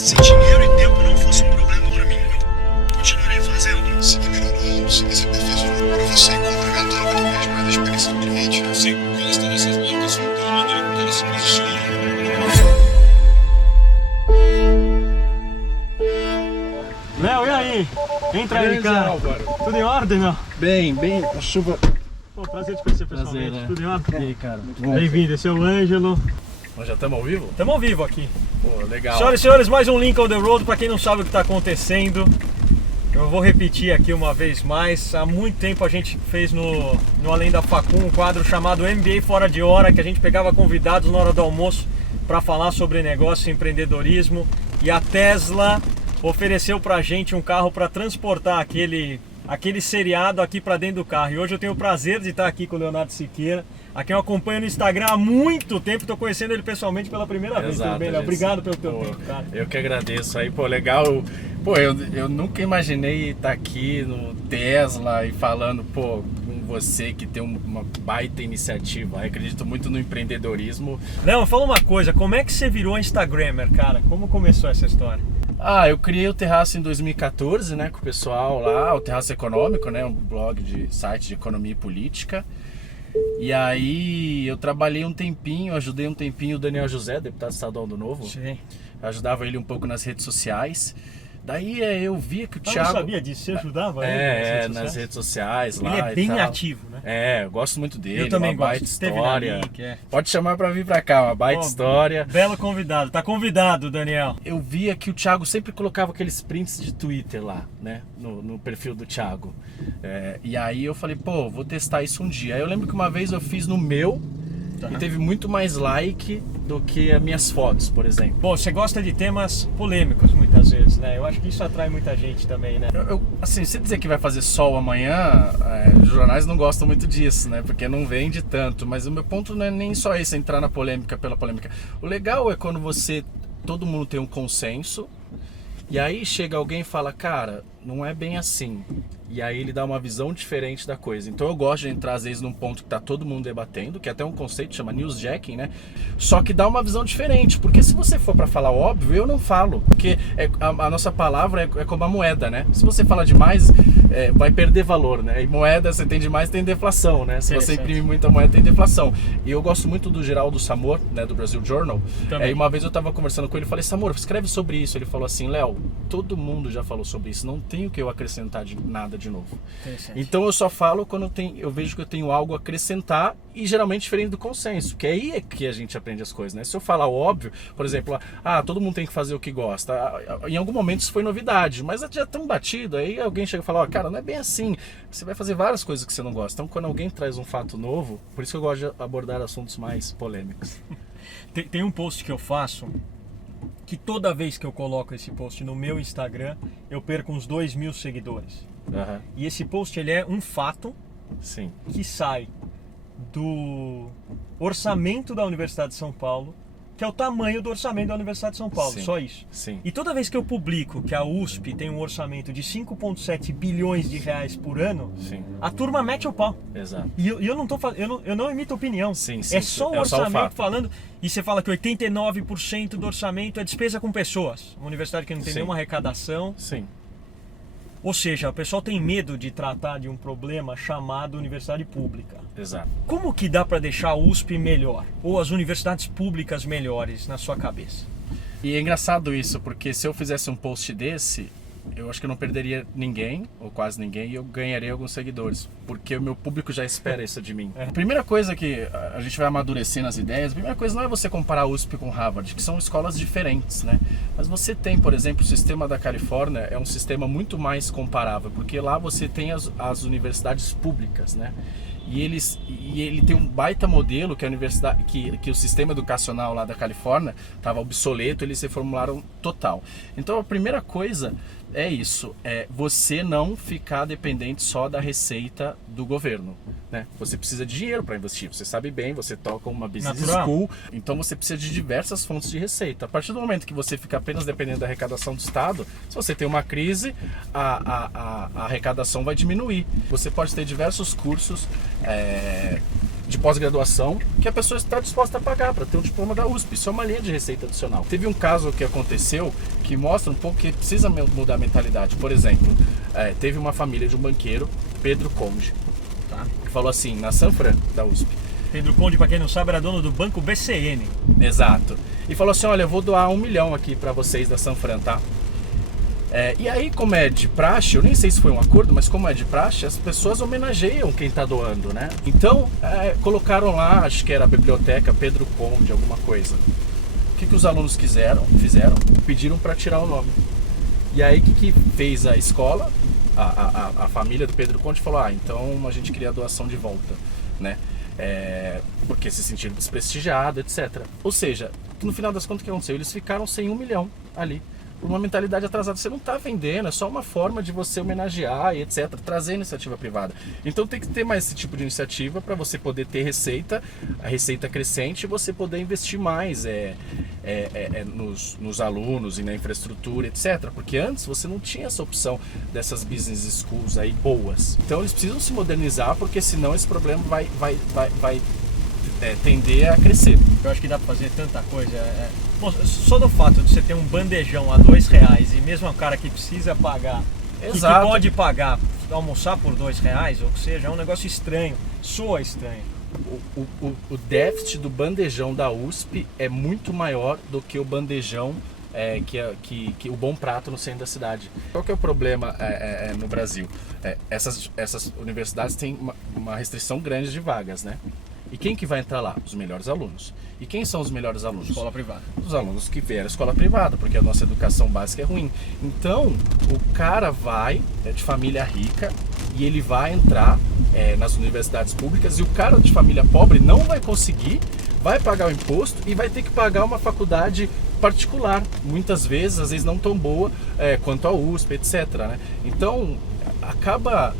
Se dinheiro e tempo não fosse um problema para mim, eu continuarei fazendo. Seguir melhorando, seguir se aperfeiçoando para você complementando cada vez mais a experiência do cliente. Eu sei que gosta dessas marcas, então a maneira como elas se posicionam. Léo, e aí? Entra aí, cara. Tudo em ordem, meu? Bem, a chuva. Pô, prazer te conhecer pessoalmente. Prazer, né? Tudo em ordem? E aí, cara? Muito bom. Bem-vindo, esse é o Ângelo. Nós já estamos ao vivo? Estamos ao vivo aqui. Pô, legal. Senhoras e senhores, mais um Link on the Road. Para quem não sabe o que está acontecendo, eu vou repetir aqui uma vez mais. Há muito tempo a gente fez no Além da Facum um quadro chamado MBA Fora de Hora, que a gente pegava convidados na hora do almoço para falar sobre negócio e empreendedorismo. E a Tesla ofereceu pra gente um carro para transportar aquele seriado aqui para dentro do carro. E hoje eu tenho o prazer de estar aqui com o Leonardo Siqueira, a quem eu acompanho no Instagram há muito tempo. Estou conhecendo ele pessoalmente pela primeira vez. Tudo bem, Léo? Obrigado pelo teu tempo, cara. Eu que agradeço aí, pô, legal. Pô, eu nunca imaginei estar aqui no Tesla e falando, pô, com você que tem uma baita iniciativa. Eu acredito muito no empreendedorismo. Léo, fala uma coisa, como é que você virou Instagrammer, cara? Como começou essa história? Eu criei o Terraço em 2014, né, com o pessoal lá, o Terraço Econômico, né, um blog de site de economia e política. E aí eu trabalhei um tempinho, ajudei um tempinho o Daniel José, deputado estadual do Novo. Sim. Ajudava ele um pouco nas redes sociais. Daí eu via que o Eu Thiago... não sabia disso, você ajudava ele nas redes sociais lá. Ele é bem ativo, né? Eu gosto muito dele. Eu também uma gosto. baita Esteve história. na Link, Pode chamar pra vir pra cá, uma baita história. Belo convidado, tá convidado, Daniel. Eu via que o Thiago sempre colocava aqueles prints de Twitter lá, né? No perfil do Thiago. E aí eu falei, pô, vou testar isso um dia. Aí eu lembro que uma vez eu fiz no meu e teve muito mais like do que as minhas fotos, por exemplo. Bom, você gosta de temas polêmicos muitas vezes, né? Eu acho que isso atrai muita gente também, né? Assim, se dizer que vai fazer sol amanhã, os jornais não gostam muito disso, né? Porque não vende tanto. Mas o meu ponto não é nem só esse, entrar na polêmica pela polêmica. O legal é quando todo mundo tem um consenso, e aí chega alguém e fala, cara, não é bem assim. E aí ele dá uma visão diferente da coisa. Então eu gosto de entrar às vezes num ponto que tá todo mundo debatendo, que é até um conceito que chama newsjacking, né? Só que dá uma visão diferente, porque se você for para falar óbvio, eu não falo, porque a nossa palavra é como a moeda, né? Se você fala demais, vai perder valor, né? E moeda, você tem demais, tem deflação, né? Se você imprimir muita moeda, tem deflação. E eu gosto muito do Geraldo Samor, né, do Brasil Journal. E uma vez eu tava conversando com ele e falei, Samor, escreve sobre isso. Ele falou assim, Léo, todo mundo já falou sobre isso, não tem o que eu acrescentar de nada de novo. Então eu só falo quando eu vejo que eu tenho algo a acrescentar, e geralmente diferente do consenso, que aí é que a gente aprende as coisas, né? Se eu falar o óbvio, por exemplo, todo mundo tem que fazer o que gosta, em algum momento isso foi novidade, mas já é tão batido, aí alguém chega e fala, cara, não é bem assim, você vai fazer várias coisas que você não gosta. Então quando alguém traz um fato novo, por isso que eu gosto de abordar assuntos mais polêmicos. Tem um post que eu faço, que toda vez que eu coloco esse post no meu Instagram, eu perco uns 2.000 seguidores. E esse post, ele é um fato. Sim. Que sai do orçamento da Universidade de São Paulo, que é o tamanho do orçamento da Universidade de São Paulo, só isso. Sim. E toda vez que eu publico que a USP tem um orçamento de 5,7 bilhões de reais por ano, a turma mete o pau. Exato. E eu não tô eu não emito opinião. Sim, é só o orçamento fato. falando. E você fala que 89% do orçamento é despesa com pessoas. Uma universidade que não tem nenhuma arrecadação. Sim. Ou seja, o pessoal tem medo de tratar de um problema chamado universidade pública. Exato. Como que dá para deixar a USP melhor? Ou as universidades públicas melhores na sua cabeça? E é engraçado isso, porque se eu fizesse um post desse, eu acho que eu não perderia ninguém, ou quase ninguém, e eu ganharia alguns seguidores, porque o meu público já espera isso de mim. A primeira coisa que a gente vai amadurecer nas ideias, a primeira coisa não é você comparar a USP com Harvard, que são escolas diferentes, né? Mas você tem, por exemplo, o sistema da Califórnia é um sistema muito mais comparável, porque lá você tem as universidades públicas, né? E ele tem um baita modelo que a universidade, que o sistema educacional lá da Califórnia estava obsoleto, eles reformularam total. Então a primeira coisa é isso, é você não ficar dependente só da receita do governo, né? Você precisa de dinheiro para investir, você sabe bem, você toca uma business school, então você precisa de diversas fontes de receita. A partir do momento que você fica apenas dependendo da arrecadação do Estado, se você tem uma crise, a arrecadação vai diminuir. Você pode ter diversos cursos de pós-graduação que a pessoa está disposta a pagar para ter um diploma da USP. Isso é uma linha de receita adicional. Teve um caso que aconteceu que mostra um pouco que precisa mudar a mentalidade. Por exemplo, teve uma família de um banqueiro, Pedro Conde, Tá. que falou assim, na Sanfran da USP. Pedro Conde, para quem não sabe, era dono do banco BCN. Exato. E falou assim, olha, eu vou doar 1 milhão aqui para vocês da Sanfran, tá? E aí, como é de praxe, eu nem sei se foi um acordo, mas como é de praxe, as pessoas homenageiam quem está doando, né? Então, colocaram lá, acho que era a biblioteca Pedro Conde, alguma coisa. O que os alunos fizeram? Pediram para tirar o nome. E aí, o que fez a escola? A família do Pedro Conde falou, então a gente queria a doação de volta, né? Porque se sentiram desprestigiados, etc. Ou seja, no final das contas, o que aconteceu? Eles ficaram sem 1 milhão ali. Por uma mentalidade atrasada, você não está vendendo, é só uma forma de você homenagear e etc, trazer iniciativa privada. Então tem que ter mais esse tipo de iniciativa para você poder ter receita, a receita crescente, e você poder investir mais nos alunos e na infraestrutura, etc. Porque antes você não tinha essa opção dessas business schools aí boas. Então eles precisam se modernizar, porque senão esse problema vai tender a crescer. Eu acho que dá pra fazer tanta coisa. Bom, só do fato de você ter um bandejão a R$2 e mesmo um cara que precisa pagar, que pode pagar, almoçar por R$2, ou que seja, é um negócio estranho, soa estranho. O déficit do bandejão da USP é muito maior do que o bandejão que o Bom Prato no centro da cidade. Qual que é o problema no Brasil? Essas universidades têm uma restrição grande de vagas, né? E quem que vai entrar lá? Os melhores alunos. E quem são os melhores alunos? Escola privada. Os alunos que vieram à escola privada, porque a nossa educação básica é ruim. Então, o cara vai, de família rica, e ele vai entrar nas universidades públicas, e o cara de família pobre não vai conseguir, vai pagar o imposto e vai ter que pagar uma faculdade particular, muitas vezes, às vezes não tão boa quanto a USP, etc, né? Então, acaba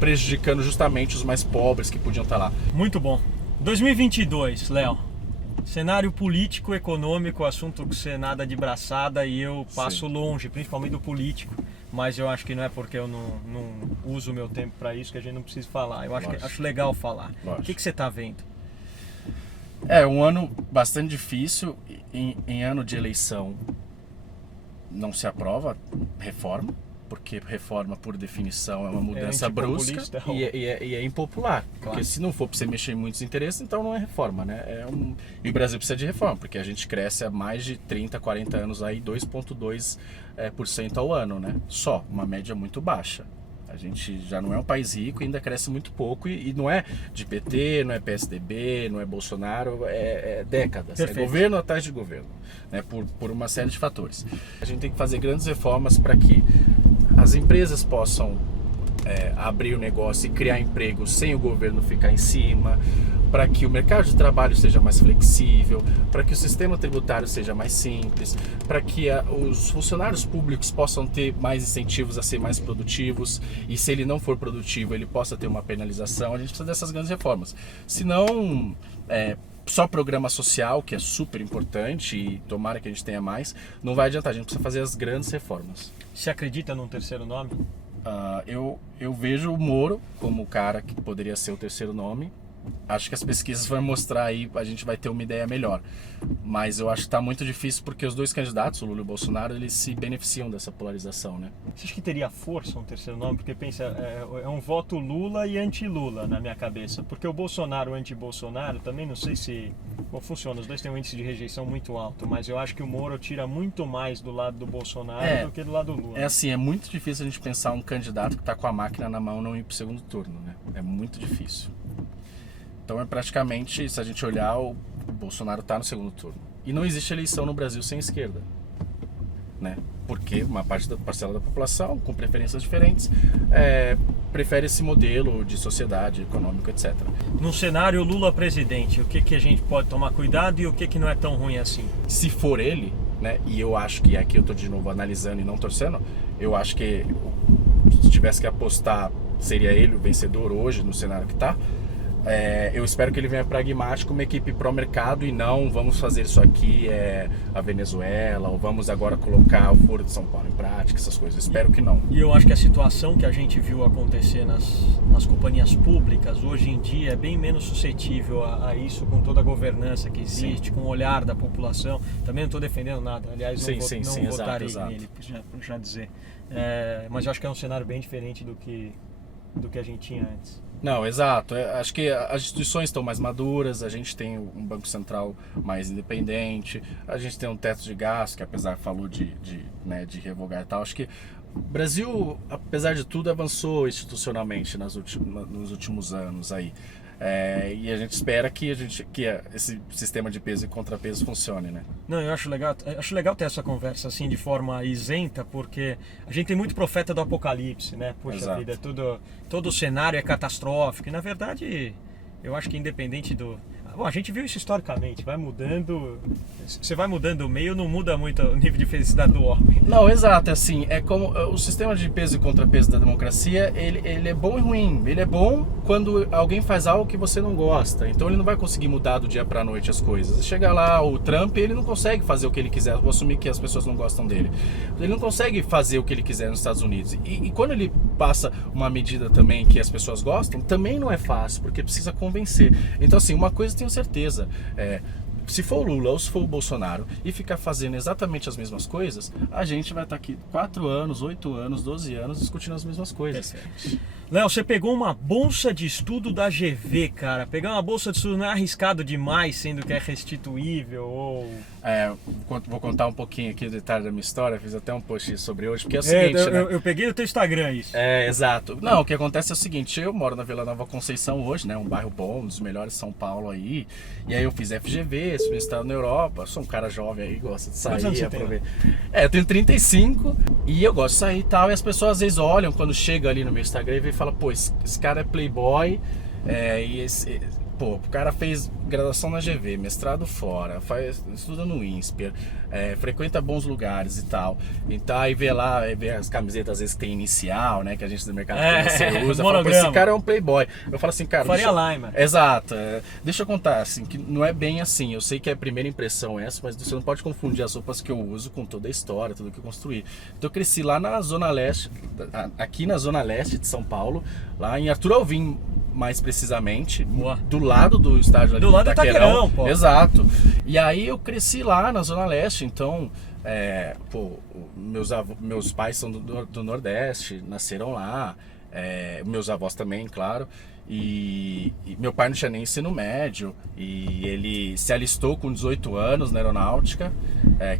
prejudicando justamente os mais pobres que podiam estar lá. Muito bom. 2022, Léo. Cenário político, econômico, assunto que você nada de braçada e eu passo longe, principalmente do político. Mas eu acho que não é porque eu não uso o meu tempo para isso que a gente não precisa falar. Eu acho legal falar. O que você está vendo? Um ano bastante difícil. Em ano de eleição não se aprova reforma, porque reforma, por definição, é uma mudança brusca e é impopular. Claro. Porque se não for para você mexer em muitos interesses, então não é reforma, né? E o Brasil precisa de reforma, porque a gente cresce há mais de 30, 40 anos aí 2,2% ao ano, né? Só, uma média muito baixa. A gente já não é um país rico e ainda cresce muito pouco, e não é de PT, não é PSDB, não é Bolsonaro, é décadas. Perfeito. É governo atrás de governo, né? Por uma série de fatores. A gente tem que fazer grandes reformas para que as empresas possam abrir o negócio e criar emprego sem o governo ficar em cima, para que o mercado de trabalho seja mais flexível, para que o sistema tributário seja mais simples, para que os funcionários públicos possam ter mais incentivos a ser mais produtivos, e se ele não for produtivo, ele possa ter uma penalização. A gente precisa dessas grandes reformas. Senão, só programa social, que é super importante e tomara que a gente tenha mais, não vai adiantar. A gente precisa fazer as grandes reformas. Você acredita num terceiro nome? Eu vejo o Moro como o cara que poderia ser o terceiro nome. Acho que as pesquisas vão mostrar aí, a gente vai ter uma ideia melhor. Mas eu acho que está muito difícil porque os dois candidatos, o Lula e o Bolsonaro, eles se beneficiam dessa polarização, né? Você acha que teria força um terceiro nome? Porque pensa, é um voto Lula e anti-Lula na minha cabeça. Porque o Bolsonaro, o anti-Bolsonaro, também não sei se funciona. Os dois têm um índice de rejeição muito alto, mas eu acho que o Moro tira muito mais do lado do Bolsonaro do que do lado do Lula. É muito difícil a gente pensar um candidato que está com a máquina na mão não ir para o segundo turno, né? É muito difícil. Então é praticamente, se a gente olhar, o Bolsonaro está no segundo turno. E não existe eleição no Brasil sem esquerda, né? Porque uma parcela da população, com preferências diferentes, prefere esse modelo de sociedade, econômico, etc. No cenário Lula presidente, o que a gente pode tomar cuidado e o que não é tão ruim assim? Se for ele, né? E eu acho que aqui eu estou de novo analisando e não torcendo, eu acho que, se tivesse que apostar, seria ele o vencedor hoje no cenário que está. eu espero que ele venha pragmático, uma equipe pró-mercado, e não vamos fazer isso aqui, a Venezuela, ou vamos agora colocar o Foro de São Paulo em prática, essas coisas. Eu espero que não. E eu acho que a situação que a gente viu acontecer nas companhias públicas hoje em dia é bem menos suscetível a isso, com toda a governança que existe, com o olhar da população. Também não estou defendendo nada, aliás, não votarei nele, por já dizer. Mas eu acho que é um cenário bem diferente do que a gente tinha antes. Não, exato. Acho que as instituições estão mais maduras, a gente tem um Banco Central mais independente, a gente tem um teto de gastos, que apesar falou de revogar e tal, acho que o Brasil, apesar de tudo, avançou institucionalmente nos últimos anos aí. E a gente espera que esse sistema de peso e contrapeso funcione, né? Não, eu acho legal ter essa conversa assim de forma isenta, porque a gente tem muito profeta do apocalipse, né? Puxa Exato. vida, todo o cenário é catastrófico, e na verdade eu acho que independente do... Bom, a gente viu isso historicamente, vai mudando, você vai mudando o meio, não muda muito o nível de felicidade do homem. Não, exato, assim, é como o sistema de peso e contrapeso da democracia, ele é bom e ruim. Ele é bom quando alguém faz algo que você não gosta, então ele não vai conseguir mudar do dia pra noite as coisas. Chega lá o Trump, ele não consegue fazer o que ele quiser, vou assumir que as pessoas não gostam dele. Ele não consegue fazer o que ele quiser nos Estados Unidos. E quando ele passa uma medida também que as pessoas gostam, também não é fácil, porque precisa convencer. Então, assim, uma coisa tenho certeza, se for o Lula ou se for o Bolsonaro e ficar fazendo exatamente as mesmas coisas, a gente vai estar aqui 4 anos, 8 anos, 12 anos discutindo as mesmas coisas. Léo, você pegou uma bolsa de estudo da GV, cara. Pegar uma bolsa de estudo não é arriscado demais, sendo que é restituível ou... Vou contar um pouquinho aqui o detalhe da minha história, fiz até um post sobre hoje, porque é o seguinte, né? Eu peguei no teu Instagram isso. Exato. Não, o que acontece é o seguinte, eu moro na Vila Nova Conceição hoje, né? Um bairro bom, um dos melhores de São Paulo aí. E aí eu fiz FGV, fui estado na Europa, sou um cara jovem aí, gosto de sair. Quantos anos você tem? Eu tenho 35 e eu gosto de sair e tal. E as pessoas às vezes olham quando chega ali no meu Instagram e falam, pô, esse cara é playboy, o cara fez graduação na GV, mestrado fora, estuda no INSPER, frequenta bons lugares e tal. Então aí vê as camisetas às vezes tem inicial, né, que a gente do mercado financeiro usa, fala, pô, esse cara é um playboy. Eu falo assim, cara... Faria Lima. Exato. Deixa eu contar, assim, que não é bem assim. Eu sei que é a primeira impressão essa, mas você não pode confundir as roupas que eu uso com toda a história, tudo que eu construí. Então eu cresci lá na Zona Leste, aqui na Zona Leste de São Paulo, lá em Arthur Alvim, mais precisamente, do lado do estádio ali do lado do Itaquerão, pô. Exato. E aí eu cresci lá na Zona Leste, então meus pais são do Nordeste, nasceram lá, meus avós também, claro. E meu pai não tinha nem ensino médio, e ele se alistou com 18 anos na aeronáutica,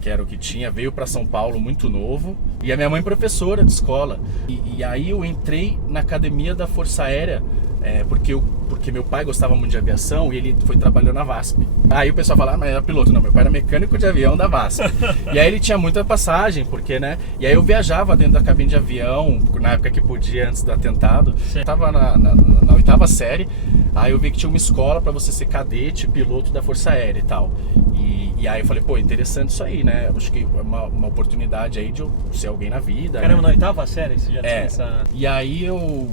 que era o que tinha, veio para São Paulo muito novo, e a minha mãe professora de escola. E aí eu entrei na academia da Força Aérea, porque meu pai gostava muito de aviação e ele foi trabalhando na VASP. Aí o pessoal fala, mas era piloto. Não, meu pai era mecânico de avião da VASP. E aí ele tinha muita passagem, porque, né? E aí eu viajava dentro da cabine de avião, na época que podia, antes do atentado. Eu tava na 8ª série, aí eu vi que tinha uma escola pra você ser cadete, piloto da Força Aérea e tal. E aí eu falei, pô, interessante isso aí, né? Acho que é uma oportunidade aí de eu ser alguém na vida. Caramba, né? na 8ª série você já tinha essa... E aí eu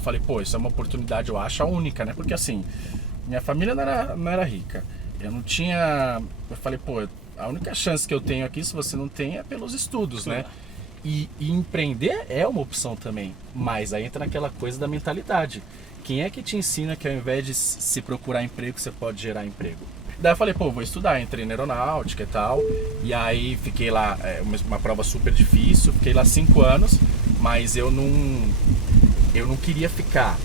falei, pô, isso é uma oportunidade, eu acho, única, né? Porque assim, minha família não era rica. Eu não tinha... Eu falei, pô, a única chance que eu tenho aqui, se você não tem, é pelos estudos, né? E empreender é uma opção também. Mas aí entra naquela coisa da mentalidade. Quem é que te ensina que ao invés de se procurar emprego, você pode gerar emprego? Daí eu falei, pô, vou estudar, entrei na aeronáutica e tal, e aí fiquei lá, uma prova super difícil, fiquei lá 5 anos, mas eu não queria ficar,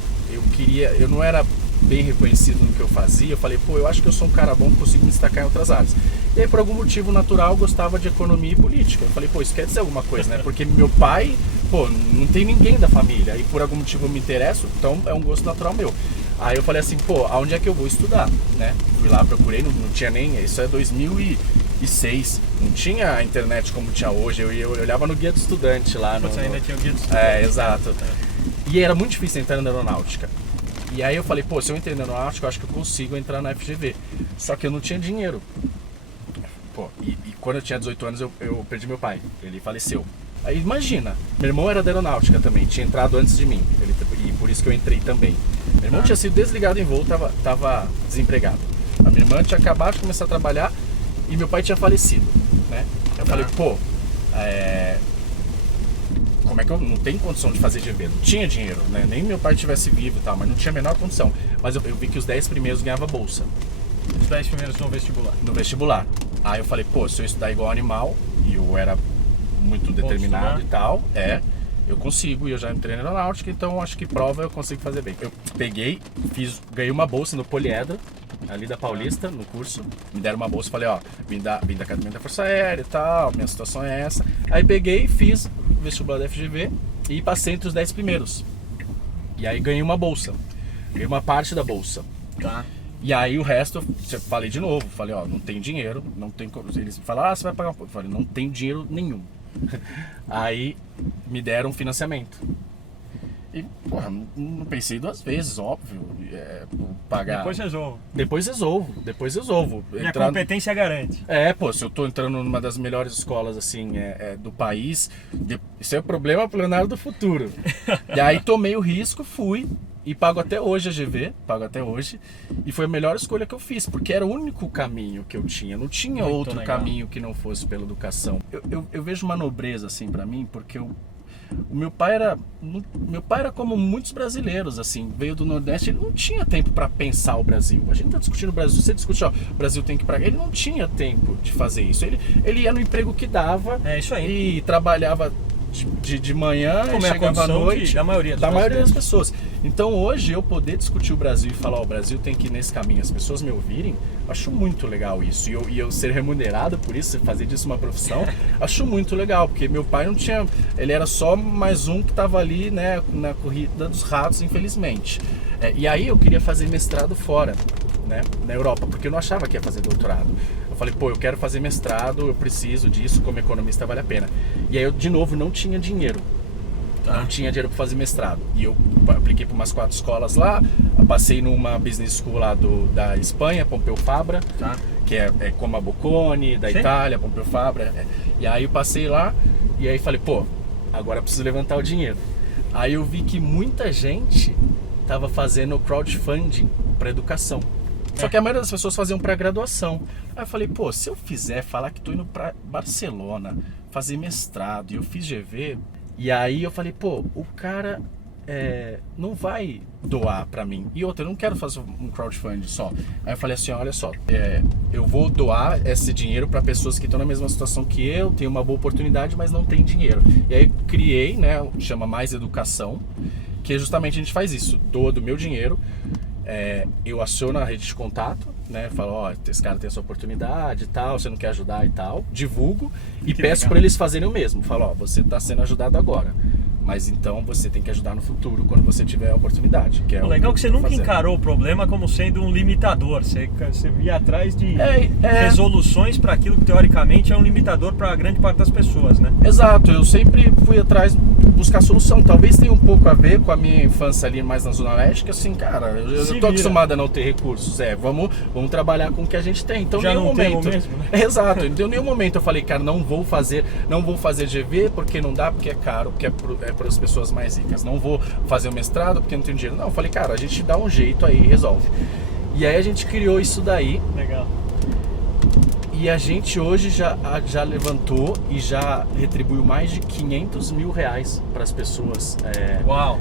eu não era bem reconhecido no que eu fazia. Eu falei, pô, eu acho que eu sou um cara bom que consigo me destacar em outras áreas. E aí, por algum motivo natural, eu gostava de economia e política. Eu falei, pô, isso quer dizer alguma coisa, né? Porque meu pai, pô, não tem ninguém da família, e por algum motivo eu me interesso, então é um gosto natural meu. Aí eu falei assim, pô, aonde é que eu vou estudar, né? Fui lá, procurei, não tinha nem... Isso é 2006, não tinha a internet como tinha hoje. Eu olhava no guia do estudante lá. Você ainda tinha o guia do estudante. Exato. E era muito difícil entrar na aeronáutica. E aí eu falei, pô, se eu entrei na aeronáutica, eu acho que eu consigo entrar na FGV. Só que eu não tinha dinheiro. Pô, e quando eu tinha 18 anos, eu perdi meu pai. Ele faleceu. Aí imagina, meu irmão era da aeronáutica também, tinha entrado antes de mim, e por isso que eu entrei também. Meu irmão tinha sido desligado em voo, tava desempregado. A minha irmã tinha acabado de começar a trabalhar e meu pai tinha falecido, né? Eu falei, pô, como é que eu não tenho condição de fazer GV? Não tinha dinheiro, né? Nem meu pai estivesse vivo e tal, mas não tinha a menor condição. Mas eu vi que os 10 primeiros ganhavam bolsa. Os 10 primeiros no vestibular. No vestibular. Aí eu falei, pô, se eu estudar igual animal, e eu era muito determinado e tal, eu consigo, e eu já entrei na aeronáutica, então acho que prova eu consigo fazer bem. Eu peguei, ganhei uma bolsa no Poliedro, ali da Paulista, no curso, me deram uma bolsa, falei, ó, vim da Academia da Força Aérea e tal, minha situação é essa. Aí peguei, fiz o vestibular da FGV e passei entre os 10 primeiros. E aí ganhei uma bolsa, ganhei uma parte da bolsa. Tá. E aí o resto, eu falei de novo, falei, ó, não tem dinheiro, não tem como. Eles falaram, você vai pagar um pouco. Eu falei, não tem dinheiro nenhum. Aí me deram um financiamento. E, porra, não pensei duas vezes, óbvio. Pagar. Depois resolvo. Depois resolvo. Minha competência garante. Pô, se eu tô entrando numa das melhores escolas, assim, do país, isso é problema pro Leonardo do futuro. E aí tomei o risco, fui. E pago até hoje a GV, e foi a melhor escolha que eu fiz, porque era o único caminho que eu tinha, não tinha Muito outro legal. caminho que não fosse pela educação. Eu vejo uma nobreza assim pra mim, porque o meu pai era como muitos brasileiros, assim, veio do Nordeste, ele não tinha tempo pra pensar o Brasil. A gente tá discutindo o Brasil, você discute, ó, o Brasil tem que ir pra cá, ele não tinha tempo de fazer isso. Ele ia no emprego que dava, isso aí. E trabalhava de manhã e chegava à noite, da maioria das pessoas. Então hoje eu poder discutir o Brasil e falar, ó, o Brasil tem que ir nesse caminho, as pessoas me ouvirem, acho muito legal isso. E eu ser remunerado por isso, fazer disso uma profissão, acho muito legal, porque meu pai não tinha, ele era só mais um que estava ali, né, na corrida dos ratos, infelizmente. E aí eu queria fazer mestrado fora, né, na Europa, porque eu não achava que ia fazer doutorado. Eu falei, pô, eu quero fazer mestrado, eu preciso disso, como economista vale a pena. E aí eu, de novo, não tinha dinheiro. Não tinha dinheiro para fazer mestrado. E eu apliquei para umas 4 escolas lá, passei numa business school lá da Espanha, Pompeu Fabra, que é como a Bocconi, da Itália, Pompeu Fabra. E aí eu passei lá, e aí falei, pô, agora eu preciso levantar o dinheiro. Aí eu vi que muita gente estava fazendo crowdfunding para educação. Só que a maioria das pessoas faziam pré-graduação. Aí eu falei, pô, se eu fizer, falar que tô indo pra Barcelona, fazer mestrado, e eu fiz GV, e aí eu falei, pô, o cara não vai doar pra mim. E outra, eu não quero fazer um crowdfunding só. Aí eu falei assim, olha só, eu vou doar esse dinheiro pra pessoas que estão na mesma situação que eu, tem uma boa oportunidade, mas não tem dinheiro. E aí criei, né, chama Mais Educação, que justamente a gente faz isso, doa do meu dinheiro. Eu aciono a rede de contato, né? Falo, ó, esse cara tem essa oportunidade e tal, você não quer ajudar e tal, divulgo e peço para eles fazerem o mesmo. Falo, ó, você está sendo ajudado agora, mas então você tem que ajudar no futuro quando você tiver a oportunidade. Que é o legal é que você nunca encarou o problema como sendo um limitador. Você ia atrás de resoluções para aquilo que teoricamente é um limitador para a grande parte das pessoas, né? Exato, eu sempre fui atrás buscar solução. Talvez tenha um pouco a ver com a minha infância ali mais na Zona Leste, que assim, cara, eu tô acostumado a não ter recursos. Vamos trabalhar com o que a gente tem. Então, já nenhum não momento. Tem mesmo, né? Exato, então em nenhum momento eu falei, cara, não vou fazer GV porque não dá, porque é caro, porque é para as pessoas mais ricas. Não vou fazer o mestrado porque não tenho dinheiro. Não, eu falei, cara, a gente dá um jeito aí e resolve. E aí a gente criou isso daí. Legal. E a gente hoje já levantou e já retribuiu mais de 500 mil reais para as pessoas. Uau!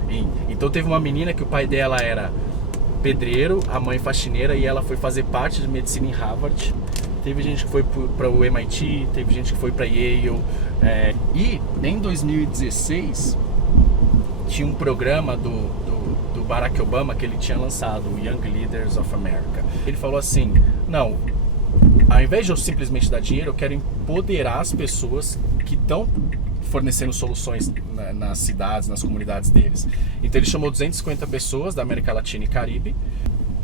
Então teve uma menina que o pai dela era pedreiro, a mãe faxineira, e ela foi fazer parte de medicina em Harvard. Teve gente que foi para o MIT, teve gente que foi para Yale. E em 2016 tinha um programa do Barack Obama que ele tinha lançado, o Young Leaders of America. Ele falou assim, não, ao invés de eu simplesmente dar dinheiro, eu quero empoderar as pessoas que estão fornecendo soluções nas cidades, nas comunidades deles. Então ele chamou 250 pessoas da América Latina e Caribe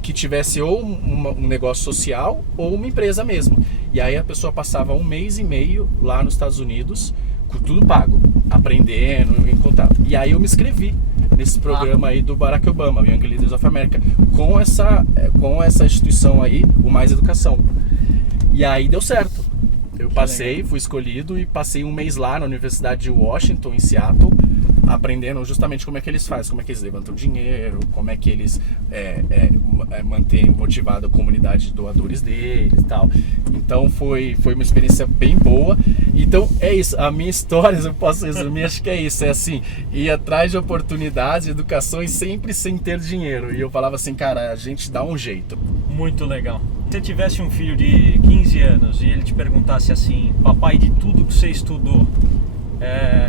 que tivesse ou um negócio social ou uma empresa mesmo. E aí a pessoa passava 1 mês e meio lá nos Estados Unidos, com tudo pago, aprendendo, em contato. E aí eu me inscrevi nesse programa aí do Barack Obama, Young Leaders of America, com essa instituição aí, o Mais Educação. E aí deu certo. Eu passei, fui escolhido e passei 1 mês lá na Universidade de Washington, em Seattle, aprendendo justamente como é que eles fazem, como é que eles levantam dinheiro, como é que eles mantêm motivada a comunidade de doadores deles e tal. Então foi uma experiência bem boa. Então é isso, a minha história, eu posso resumir, acho que é isso, é assim, ir atrás de oportunidades, educações sempre sem ter dinheiro. E eu falava assim, cara, a gente dá um jeito. Muito legal. Se você tivesse um filho de 15 anos e ele te perguntasse assim, papai, de tudo que você estudou,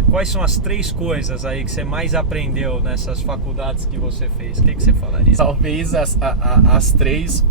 quais são as 3 coisas aí que você mais aprendeu nessas faculdades que você fez? O que você falaria? Talvez as 3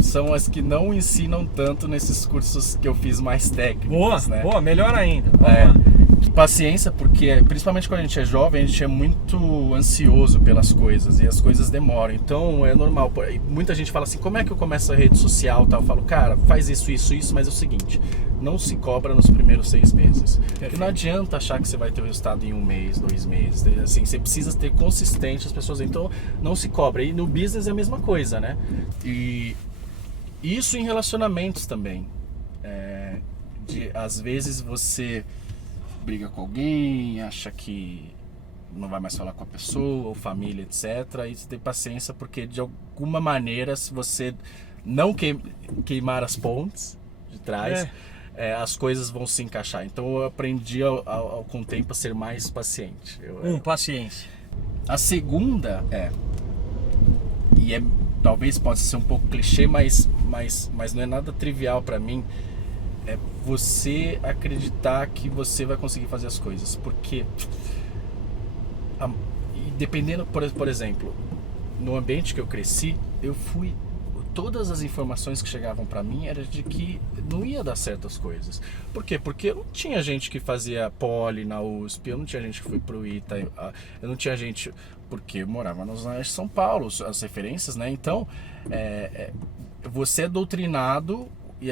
são as que não ensinam tanto nesses cursos que eu fiz mais técnicos. Boa, né? boa, melhor ainda. Vamos lá. Paciência, porque principalmente quando a gente é jovem, a gente é muito ansioso pelas coisas e as coisas demoram, então é normal. Muita gente fala assim, como é que eu começo a rede social, tal? Eu falo, cara, faz isso, mas é o seguinte, não se cobra nos primeiros 6 meses, porque não adianta achar que você vai ter o resultado em 1 mês, 2 meses, assim, você precisa ter consistente as pessoas, então não se cobra. E no business é a mesma coisa, né? E isso em relacionamentos também, às vezes você briga com alguém, acha que não vai mais falar com a pessoa, ou família, etc. E você tem paciência, porque de alguma maneira, se você não queimar as pontes de trás, as coisas vão se encaixar. Então eu aprendi com o tempo a ser mais paciente. Paciência. A segunda talvez possa ser um pouco clichê, mas não é nada trivial para mim, é você acreditar que você vai conseguir fazer as coisas, porque dependendo, por exemplo, no ambiente que eu cresci, todas as informações que chegavam para mim era de que não ia dar certo as coisas. Por quê? Porque eu não tinha gente que fazia poli na USP, eu não tinha gente que foi pro ITA, eu não tinha gente, porque eu morava nos Anjos de São Paulo, as referências, né? Então, você é doutrinado e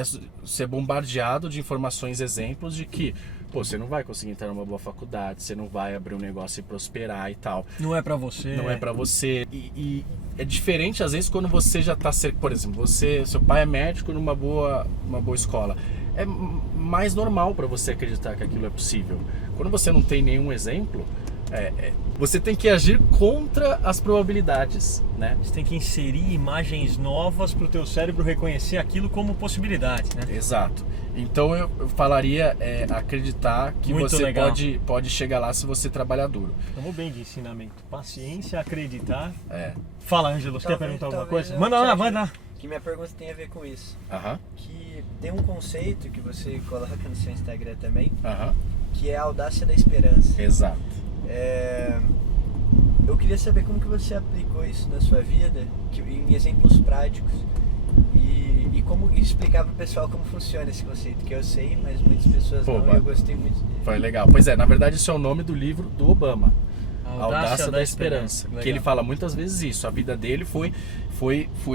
ser bombardeado de informações, exemplos de que, você não vai conseguir entrar numa boa faculdade, você não vai abrir um negócio e prosperar e tal. Não é pra você. Não é pra você. E é diferente, às vezes, quando você já tá... Por exemplo, seu pai é médico numa boa escola. É mais normal pra você acreditar que aquilo é possível. Quando você não tem nenhum exemplo, você tem que agir contra as probabilidades, né? Você tem que inserir imagens novas para o teu cérebro reconhecer aquilo como possibilidade, né? Exato. Então eu falaria acreditar que Muito você legal. pode chegar lá se você trabalhar duro. Estamos bem de ensinamento. Paciência, acreditar. É. Fala, Ângelo, você quer perguntar alguma talvez coisa? eu Manda lá, ache manda lá. Que minha pergunta tem a ver com isso. Aham. Que tem um conceito que você coloca no seu Instagram também, Aham. que é a audácia da esperança. Exato. Eu queria saber como que você aplicou isso na sua vida, em exemplos práticos, e como explicar pro pessoal como funciona esse conceito, que eu sei, mas muitas pessoas não, e eu gostei muito dele. Foi legal. Pois é, na verdade isso é o nome do livro do Obama. A Audácia da Esperança. Legal. Que ele fala muitas vezes isso. A vida dele foi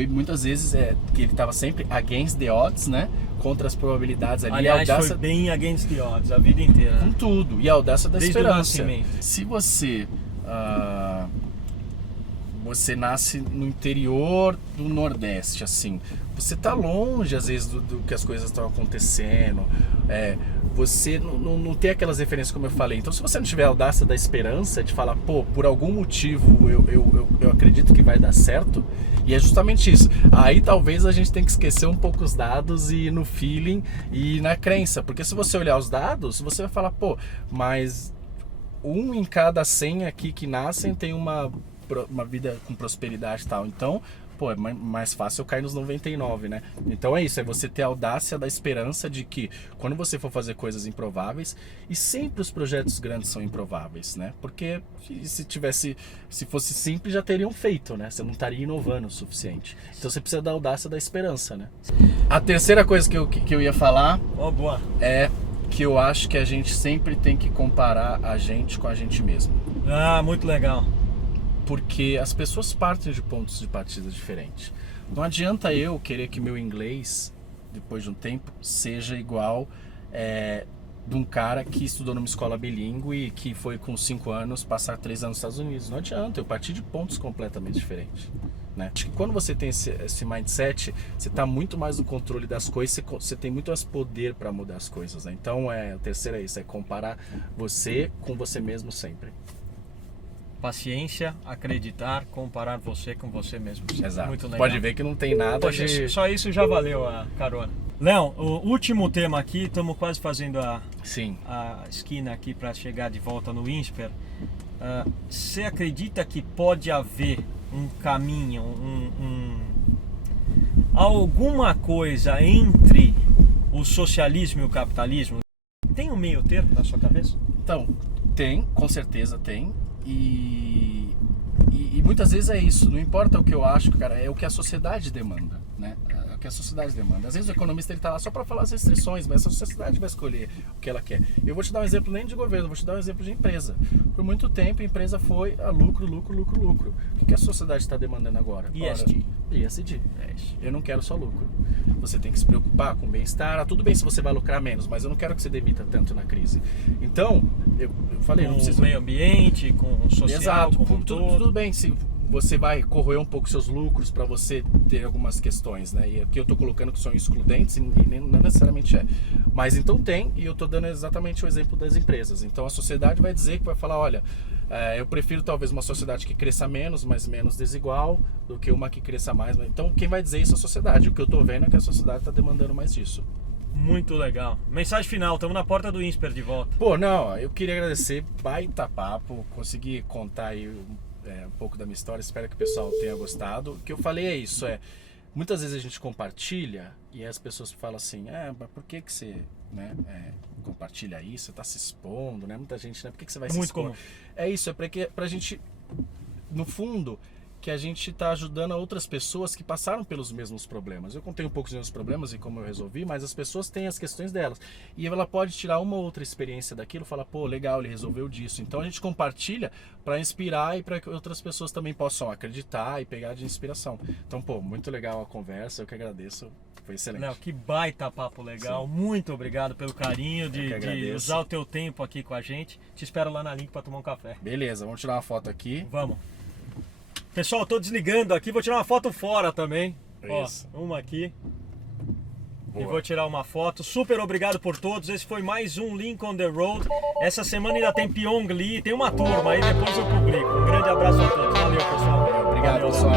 muitas vezes que ele estava sempre against the odds, né? Contra as probabilidades ali. Aliás, a audácia... foi bem against the odds a vida inteira. Com tudo. E a audácia da Desde o esperança. nascimento. Se você nasce no interior do Nordeste, assim, você tá longe às vezes do que as coisas estão acontecendo, você não tem aquelas referências como eu falei. Então se você não tiver a audácia da esperança de falar, por algum motivo eu acredito que vai dar certo, e é justamente isso, aí talvez a gente tenha que esquecer um pouco os dados e ir no feeling e na crença, porque se você olhar os dados, você vai falar, mas 1 em cada 100 aqui que nascem tem uma vida com prosperidade e tal. Então, é mais fácil eu cair nos 99, né? Então é isso, é você ter a audácia da esperança de que quando você for fazer coisas improváveis, e sempre os projetos grandes são improváveis, né? Porque se fosse simples já teriam feito, né? Você não estaria inovando o suficiente. Então você precisa da audácia da esperança, né? A terceira coisa que eu ia falar Boa. é que eu acho que a gente sempre tem que comparar a gente com a gente mesmo. Muito legal. Porque as pessoas partem de pontos de partida diferentes. Não adianta eu querer que meu inglês, depois de um tempo, seja igual de um cara que estudou numa escola bilíngue e que foi com 5 anos passar 3 anos nos Estados Unidos. Não adianta, eu parti de pontos completamente diferentes, né? Acho que quando você tem esse mindset, você está muito mais no controle das coisas, você tem muito mais poder para mudar as coisas, né? Então, o terceiro é isso, é comparar você com você mesmo sempre. paciência, acreditar, comparar você com você mesmo. Exato. Muito legal. Pode ver que não tem nada de... Só isso já valeu a carona. Léo, o último tema aqui, estamos quase fazendo Sim. a esquina aqui para chegar de volta no INSPER. Você acredita que pode haver um caminho, alguma coisa entre o socialismo e o capitalismo? Tem um meio termo na sua cabeça? Então, tem, com certeza tem. E muitas vezes é isso, não importa o que eu acho, cara, é o que a sociedade demanda, né? É o que a sociedade demanda. Às vezes o economista ele tá lá só para falar as restrições, mas a sociedade vai escolher o que ela quer. Eu vou te dar um exemplo nem de governo, vou te dar um exemplo de empresa. Por muito tempo a empresa foi a lucro, lucro, lucro, lucro. O que a sociedade está demandando agora? ESG. ESG. Eu não quero só lucro. Você tem que se preocupar com o bem-estar. Tudo bem se você vai lucrar menos, mas eu não quero que você demita tanto na crise. Então, eu falei, com não precisa... o meio ambiente, com o social, Exato, como um todo. tudo bem se você vai corroer um pouco seus lucros para você ter algumas questões, né? E aqui eu tô colocando que são excludentes e não necessariamente é. Mas então tem, e eu tô dando exatamente o exemplo das empresas. Então a sociedade vai dizer que vai falar, olha, eu prefiro talvez uma sociedade que cresça menos, mas menos desigual, do que uma que cresça mais. Então quem vai dizer isso é a sociedade. O que eu tô vendo é que a sociedade tá demandando mais disso. Muito legal. Mensagem final, estamos na porta do INSPER de volta. Pô, não, eu queria agradecer, baita papo, consegui contar aí um pouco da minha história, espero que o pessoal tenha gostado. O que eu falei é isso, muitas vezes a gente compartilha e as pessoas falam assim, mas por que você compartilha isso, você está se expondo, né? Muita gente, né? Por que você vai se expor? Comum. É isso, pra gente, no fundo, que a gente está ajudando a outras pessoas que passaram pelos mesmos problemas. Eu contei um pouco dos meus problemas e como eu resolvi, mas as pessoas têm as questões delas. E ela pode tirar uma ou outra experiência daquilo e falar, pô, legal, ele resolveu disso. Então a gente compartilha para inspirar e para que outras pessoas também possam acreditar e pegar de inspiração. Então, pô, muito legal a conversa, eu que agradeço. Foi excelente. Léo, que baita papo legal. Sim. Muito obrigado pelo carinho de agradeço. usar o teu tempo aqui com a gente. Te espero lá na Link para tomar um café. Beleza, vamos tirar uma foto aqui. Vamos. Pessoal, eu tô desligando aqui, vou tirar uma foto fora também. Isso. Ó, uma aqui. Boa. E vou tirar uma foto. Super obrigado por todos. Esse foi mais um Link on the Road. Essa semana ainda tem Pyong Lee, tem uma turma aí, depois eu publico. Um grande abraço a todos. Valeu, pessoal. Obrigado, Valeu, pessoal.